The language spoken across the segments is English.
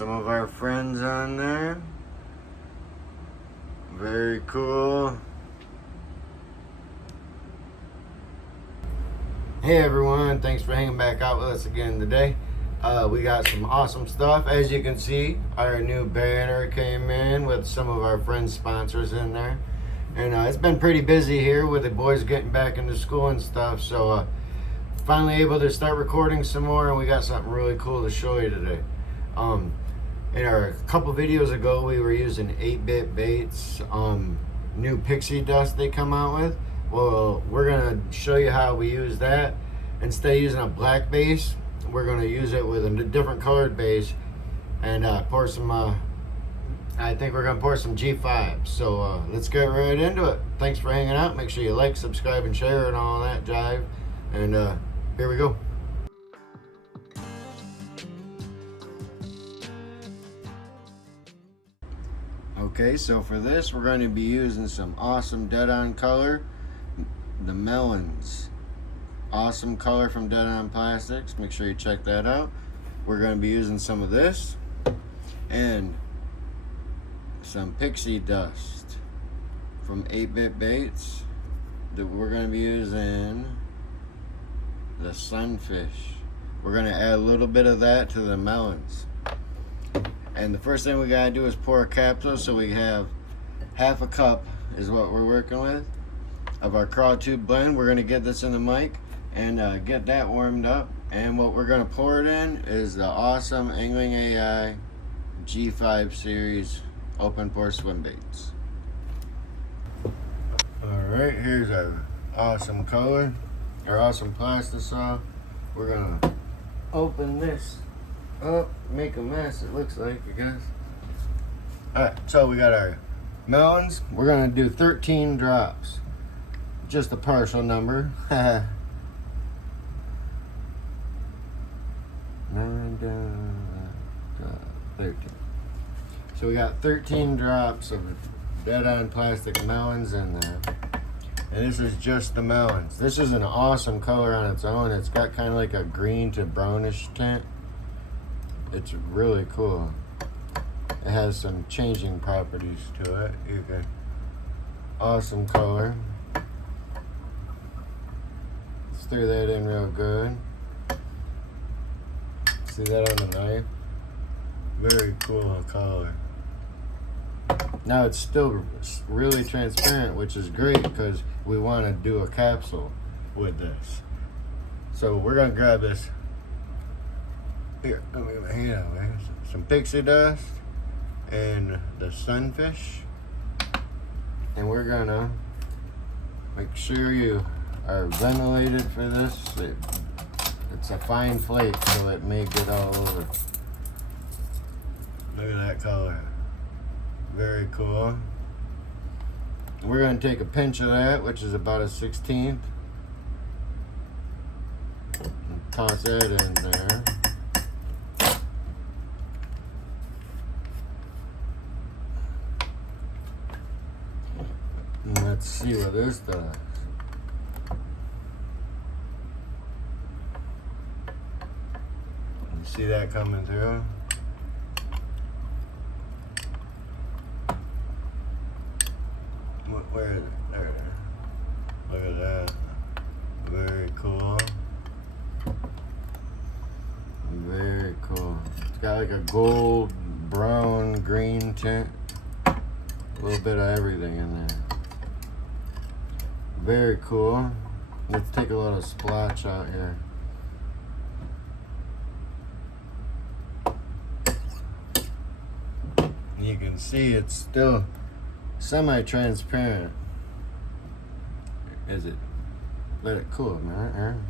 some of our friends on there. Very cool. Hey everyone, thanks for hanging back out with us again today. We got some awesome stuff. As you can see, our new banner came in with some of our friends' sponsors in there. And it's been pretty busy here with the boys getting back into school and stuff. So finally able to start recording some more, and we got something really cool to show you today. In our couple videos ago, we were using 8-bit baits, new Pixie dust they come out with. Well, we're gonna show you how we use that. Instead of using a black base, we're gonna use it with a different colored base and pour some, I think we're gonna pour some G5. So let's get right into it. Thanks for hanging out. Make sure you like, subscribe, and share and all that jive. And here we go. Okay, so for this, we're going to be using some awesome dead-on color, the Melons. Awesome color from DeadonPlastix. Make sure you check that out. We're going to be using some of this and some Pixie dust from 8-bit baits. We're going to be using the sunfish. We're going to add a little bit of that to the melons. And the first thing we gotta do is pour a capsule. So we have half a cup is what we're working with of our crawl tube blend. We're gonna get this in the mic and get that warmed up. And what we're gonna pour it in is the awesome Angling AI G5 series open pour swim baits. All right, here's our awesome color, our awesome plastisol. We're gonna open this up, make a mess, it looks like, I guess. Alright, so we got our melons. We're gonna do 13 drops. Just a partial number. 9 down, 13. So we got 13 drops of dead-on plastic melons in there. And this is just the melons. This is an awesome color on its own. It's got kind of like a green to brownish tint. It's really cool. It has some changing properties to it. You can, awesome color. Stir that in real good. See that on the knife? Very cool color. Now it's still really transparent, which is great because we want to do a capsule with this. So we're gonna grab this. Here, let me get my hand out there. Some Pixie dust and the sunfish. And we're gonna make sure you are ventilated for this. It's a fine flake, so it may get all over. Look at that color. Very cool. We're gonna take a pinch of that, which is about a 1/16. And toss that in there. Let's see what this does. You see that coming through? Where is it? There it is. Look at that. Very cool. Very cool. It's got like a gold, brown, green tint. A little bit of everything in there. Very cool. Let's take a little splotch out here. You can see it's still semi-transparent. Is it? Let it cool, man.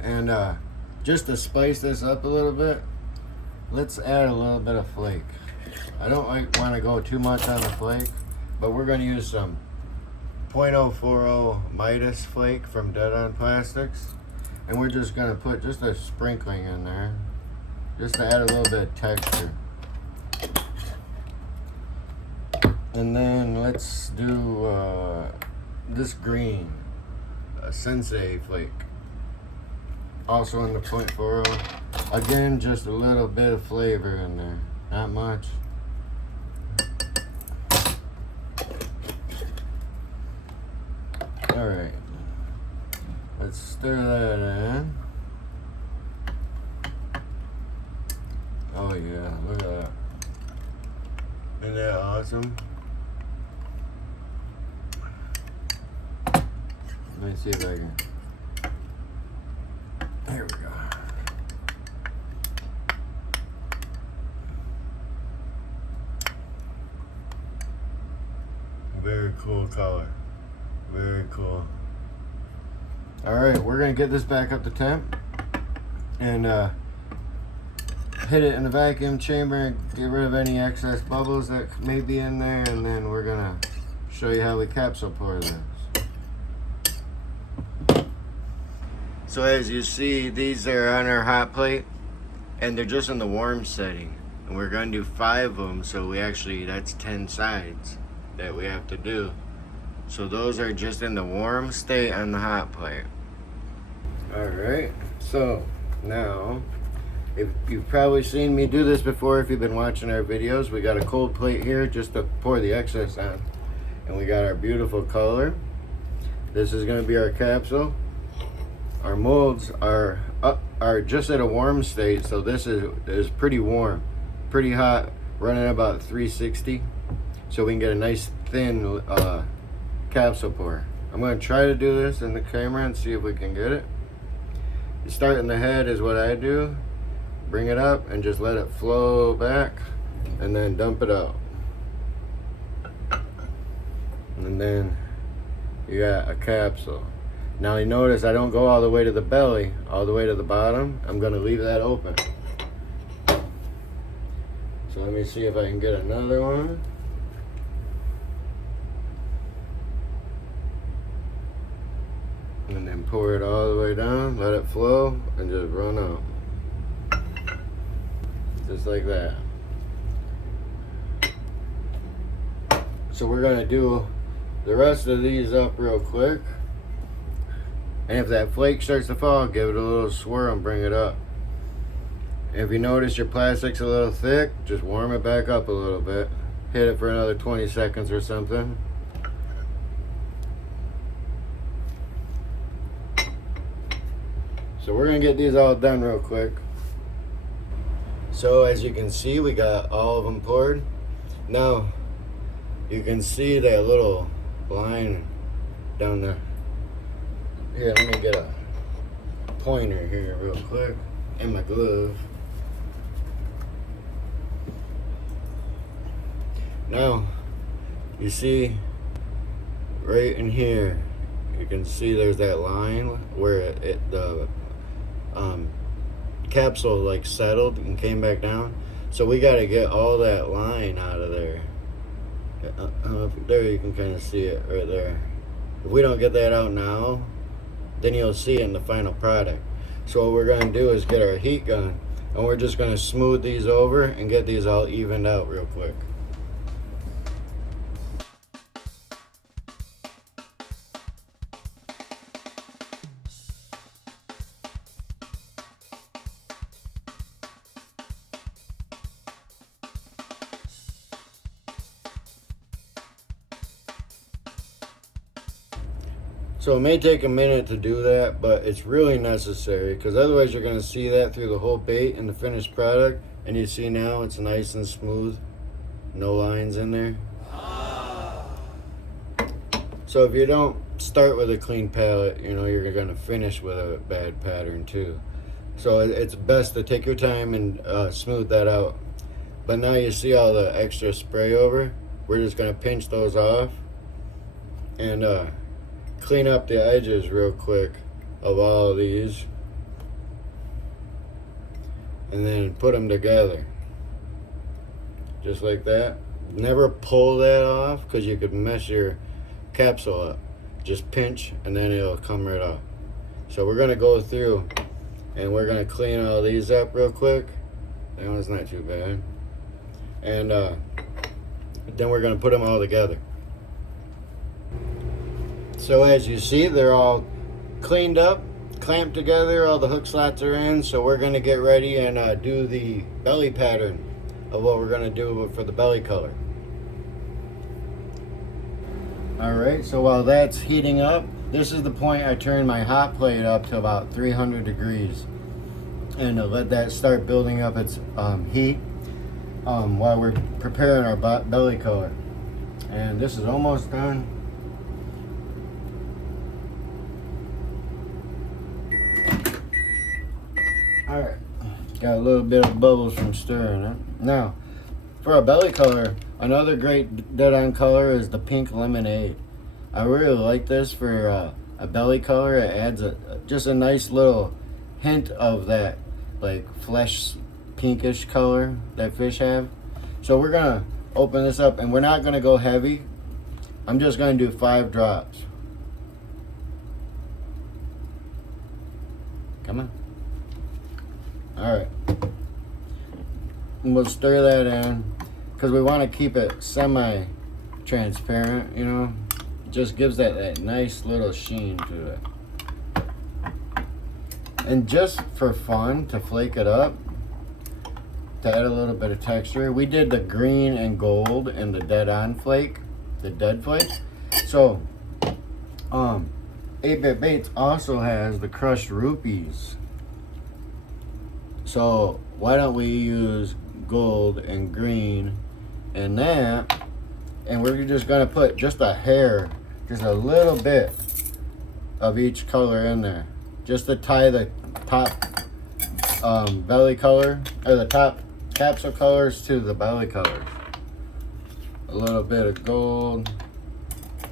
And just to spice this up a little bit, let's add a little bit of flake. I don't want to go too much on the flake, but we're going to use some 0.040 Midas flake from DeadonPlastix, and we're just going to put just a sprinkling in there just to add a little bit of texture. And then let's do this green, a Sensei flake. also in the 0.40. Again, just a little bit of flavor in there, not much. Alright, let's stir that in. Oh yeah, look at that. Isn't that awesome? Let me see if I can. Here we go. Very cool color. Very cool. Alright, we're going to get this back up to temp and hit it in the vacuum chamber and get rid of any excess bubbles that may be in there, and then we're going to show you how we capsule pour this. So as you see, these are on our hot plate and they're just in the warm setting, and we're going to do 5 of them, so that's 10 sides that we have to do. So those are just in the warm state on the hot plate. Alright, so now, if you've probably seen me do this before, if you've been watching our videos, we got a cold plate here just to pour the excess on. And we got our beautiful color. This is going to be our capsule. Our molds are just at a warm state, so this is pretty warm, pretty hot, running about 360, so we can get a nice thin capsule pour. I'm going to try to do this in the camera and see if we can get it. You start in the head is what I do. Bring it up and just let it flow back, and then dump it out. And then you got a capsule. Now you notice I don't go all the way to the belly, all the way to the bottom. I'm going to leave that open. So let me see if I can get another one. And then pour it all the way down, let it flow, and just run out. Just like that. So we're going to do the rest of these up real quick. And if that flake starts to fall, give it a little swirl and bring it up. If you notice your plastic's a little thick, just warm it back up a little bit. Hit it for another 20 seconds or something. So we're gonna get these all done real quick. So as you can see, we got all of them poured. Now, you can see that little line down there. Here, let me get a pointer here real quick, and my glove. Now, you see right in here, you can see there's that line where the capsule like settled and came back down. So we got to get all that line out of there. There you can kind of see it right there. If we don't get that out now, then you'll see it in the final product. So what we're going to do is get our heat gun, and we're just going to smooth these over and get these all evened out real quick. So it may take a minute to do that, but it's really necessary, because otherwise you're going to see that through the whole bait in the finished product, and you see now it's nice and smooth, no lines in there. So if you don't start with a clean palette, you know you're going to finish with a bad pattern too. So it's best to take your time and smooth that out. But now you see all the extra spray over, we're just going to pinch those off and clean up the edges real quick of all of these, and then put them together just like that. Never pull that off, because you could mess your capsule up. Just pinch and then it'll come right off. So we're going to go through and we're going to clean all these up real quick. That one's not too bad. And then we're going to put them all together. So as you see, they're all cleaned up clamped together, all the hook slots are in, so we're gonna get ready and do the belly pattern of what we're gonna do for the belly color. Alright, so while that's heating up, this is the point I turn my hot plate up to about 300 degrees and let that start building up its heat while we're preparing our belly color. And this is almost done. Alright, got a little bit of bubbles from stirring it. Now, for our belly color, another great dead-on color is the pink lemonade. I really like this for a belly color. It adds just a nice little hint of that like flesh pinkish color that fish have. So we're gonna open this up, and we're not gonna go heavy. I'm just gonna do 5 drops. Come on. Alright. And we'll stir that in because we want to keep it semi-transparent, you know. It just gives that nice little sheen to it. And just for fun, to flake it up, to add a little bit of texture, we did the green and gold in the dead-on flake, the dead flake. So, 8-Bit Baits also has the crushed rupees. So why don't we use gold and green and that, and we're just gonna put just a hair, just a little bit of each color in there, just to tie the top belly color, or the top capsule colors to the belly colors. A little bit of gold,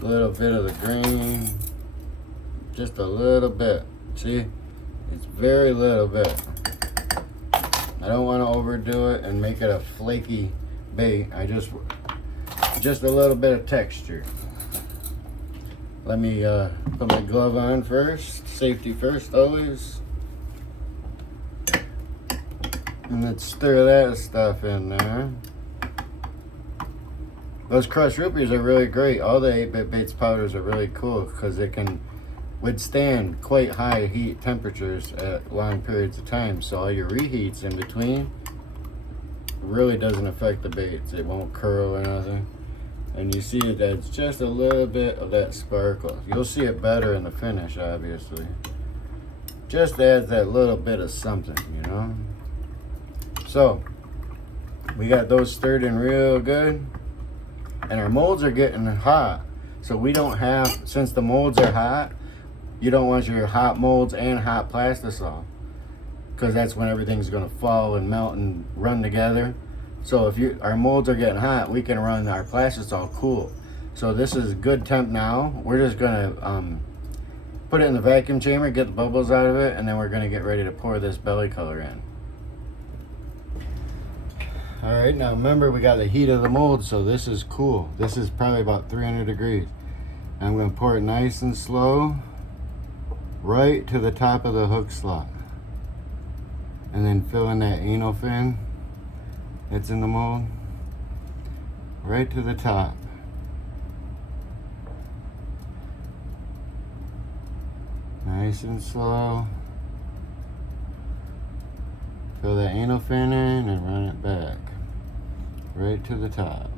a little bit of the green, just a little bit. See, it's very little bit. I don't want to overdo it and make it a flaky bait. I just a little bit of texture. Let me put my glove on first. Safety first, always. And let's stir that stuff in there. Those crushed rupees are really great. All the 8-Bit Baits powders are really cool because they can withstand quite high heat temperatures at long periods of time. So all your reheats in between really doesn't affect the baits. It won't curl or nothing. And you see it adds just a little bit of that sparkle. You'll see it better in the finish, obviously. Just adds that little bit of something, you know. So we got those stirred in real good, and our molds are getting hot. So we don't have, since the molds are hot, you don't want your hot molds and hot plastisol, because that's when everything's going to fall and melt and run together. So if our molds are getting hot, we can run our plastisol cool. So this is good temp now. We're just going to put it in the vacuum chamber, get the bubbles out of it, and then we're going to get ready to pour this belly color in. Alright, now remember we got the heat of the mold, so this is cool. This is probably about 300 degrees. I'm going to pour it nice and slow right to the top of the hook slot, and then fill in that anal fin that's in the mold right to the top. Nice and slow. Fill that anal fin in and run it back right to the top.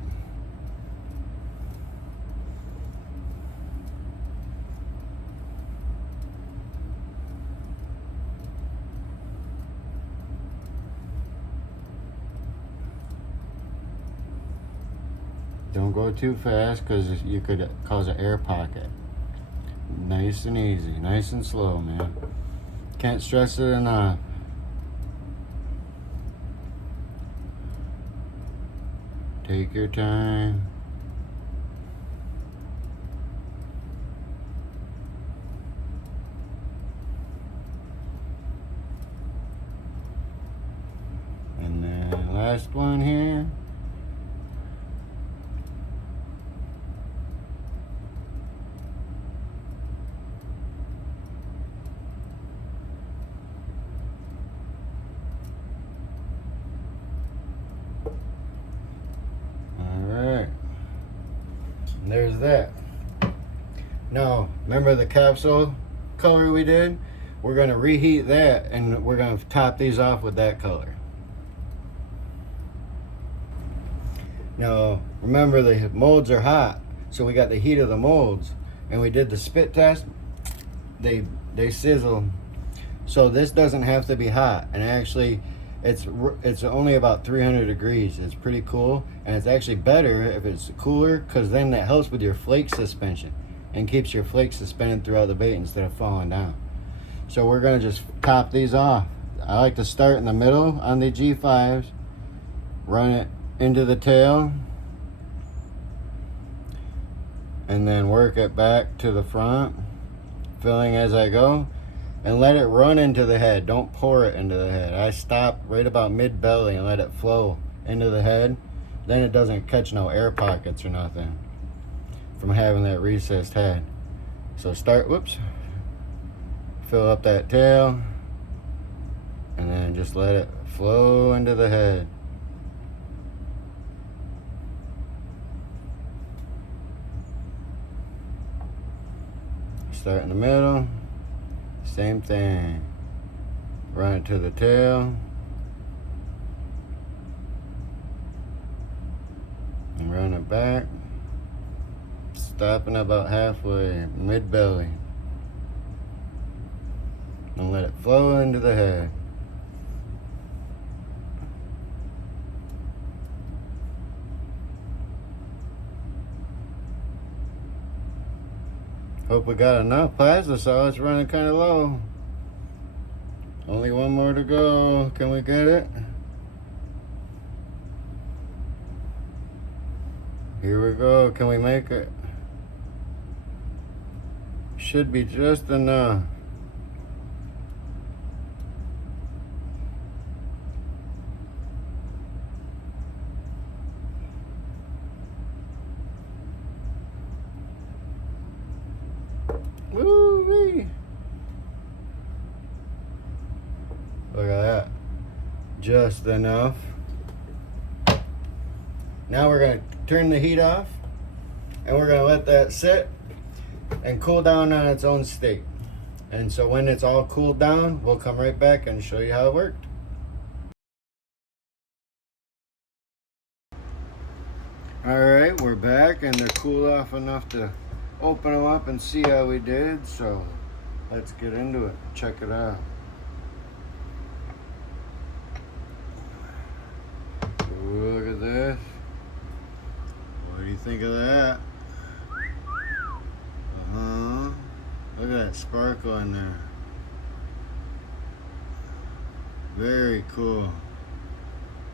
Don't go too fast because you could cause an air pocket. Nice and easy, nice and slow, man. Can't stress it enough. Take your time. And then last one here. There's that. Now, remember the capsule color we did? we're going to reheat that, and we're going to top these off with that color. Now, remember the molds are hot, so we got the heat of the molds, and we did the spit test. They sizzle, so this doesn't have to be hot, and actually it's only about 300 degrees. It's pretty cool, and it's actually better if it's cooler, because then that helps with your flake suspension and keeps your flakes suspended throughout the bait instead of falling down. So we're going to just top these off. I like to start in the middle on the G5s, run it into the tail, and then work it back to the front, filling as I go, and let it run into the head. Don't pour it into the head. I stop right about mid-belly and let it flow into the head. Then it doesn't catch no air pockets or nothing from having that recessed head. So start, whoops, fill up that tail, and then just let it flow into the head. Start in the middle, same thing. Run it to the tail, and run it back, stopping about halfway, mid-belly, and let it flow into the head. Hope we got enough plastic saw. It's running kind of low. Only one more to go. Can we get it? Here we go. Can we make it? Should be just enough. Woo-wee. Look at that. Just enough. Now we're going to turn the heat off, and we're going to let that sit and cool down on its own state. And so when it's all cooled down, we'll come right back and show you how it worked. Alright, we're back, and they're cooled off enough to open them up and see how we did. So let's get into it. Check it out. Ooh, look at this. What do you think of that? Look at that sparkle in there. Very cool.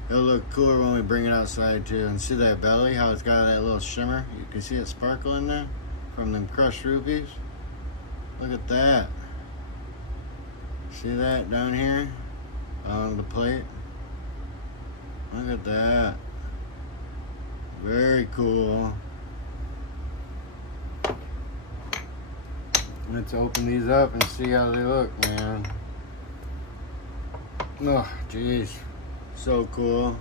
It'll look cooler when we bring it outside too. And see that belly, how it's got that little shimmer? You can see it sparkle in there from them crushed rupees. Look at that. See that down here on the plate? Look at that. Very cool. Let's open these up and see how they look, man. Oh, jeez. So cool.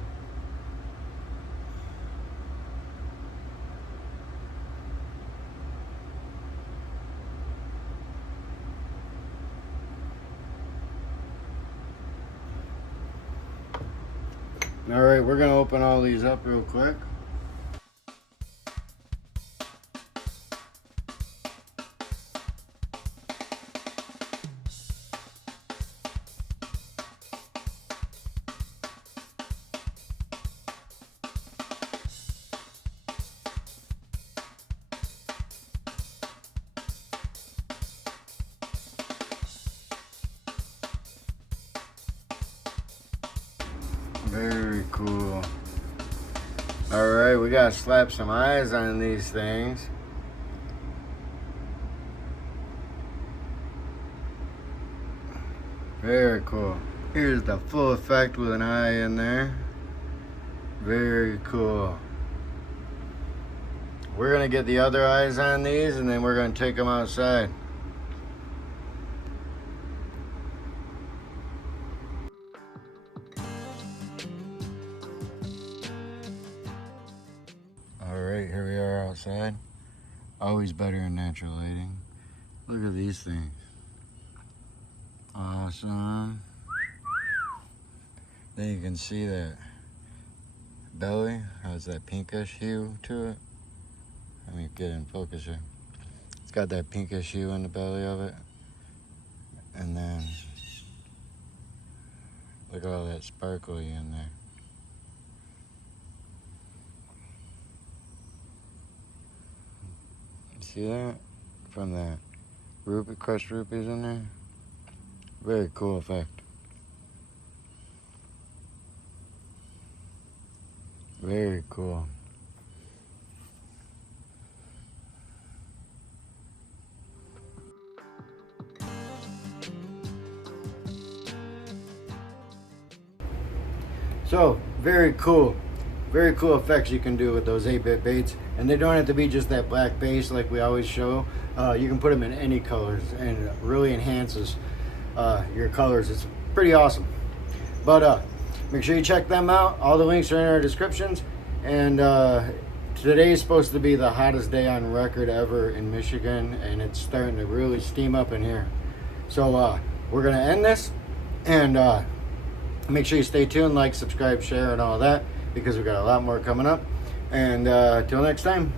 All right, we're gonna open all these up real quick. Very cool. Alright, we gotta slap some eyes on these things. Very cool. Here's the full effect with an eye in there. Very cool. We're gonna get the other eyes on these, and then we're gonna take them outside. Alright, here we are outside. Always better in natural lighting. Look at these things. Awesome. Then you can see that belly has that pinkish hue to it. Let me get in focus here. It's got that pinkish hue in the belly of it. And then look at all that sparkly in there. See that? From that crushed rupees in there. Very cool effect. Very cool. So, very cool effects you can do with those 8-bit baits, and they don't have to be just that black base like we always show. You can put them in any colors, and it really enhances your colors. It's pretty awesome. But make sure you check them out. All the links are in our descriptions. And today is supposed to be the hottest day on record ever in Michigan, and it's starting to really steam up in here. So we're gonna end this, and make sure you stay tuned, like, subscribe, share, and all that, because we got a lot more coming up. And till next time.